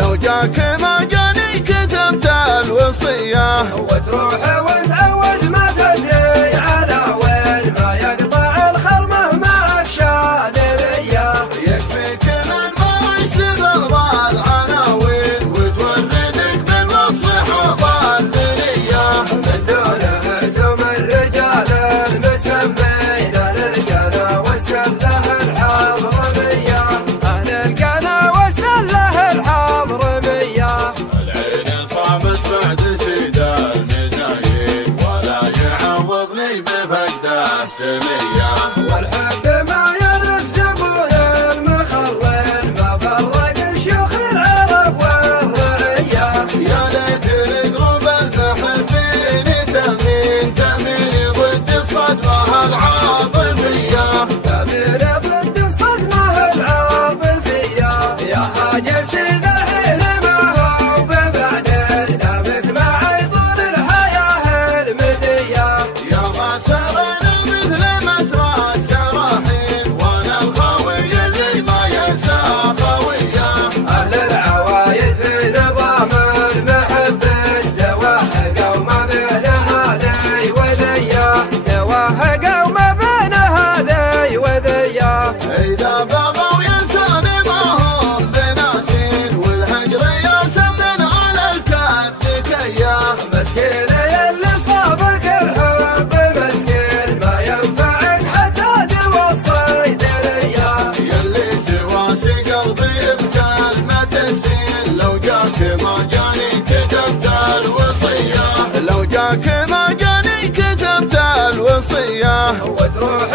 لو جاك ما جاني كتبت الوصية وتروح وتعود ما تدري على وين ما يقطع الخرمه معك شادرية. يكفيك من ما عشت بغض العناوين وتوردك بالوصف حب البنية. من دونه هزم الرجال المسمين أهل القنا والسلة الحضرمية. أهل القنا والسلة الحضرمية. العين صامت بعد سيد المزايد ولا يعوضني بفقده سنية. والحب ما يعرف زبون المخلل ما فرق شيوخ العرب والرعية. يا ليت قلوب المحبين تأمين ضد الصدمة العاطفية. تأمين ضد الصدمة العاطفية. يا حاج سيد الحين ما هو ببعدين دامك معي طول الحياة المدية. يا ما سرنا مثل مسرى السراحين وانا الخاوي اللي ما ينسى خويه. أهل العوايد في نظام المحب توهقوا ما بين هذي وذية. توهقوا ما بين هذي وذية. إذا بغوا ينسوني ما هم بناسين والهجر يسمن على الكبد كيا. مسكين يلي صابك الحب مسكين ما ينفعك حتى توصي درية. يلي تواسي قلبي بكلمة السين لو جاك ما جاني كتبت الوصية. لو جاك ما جاني كتبت الوصية. وتروح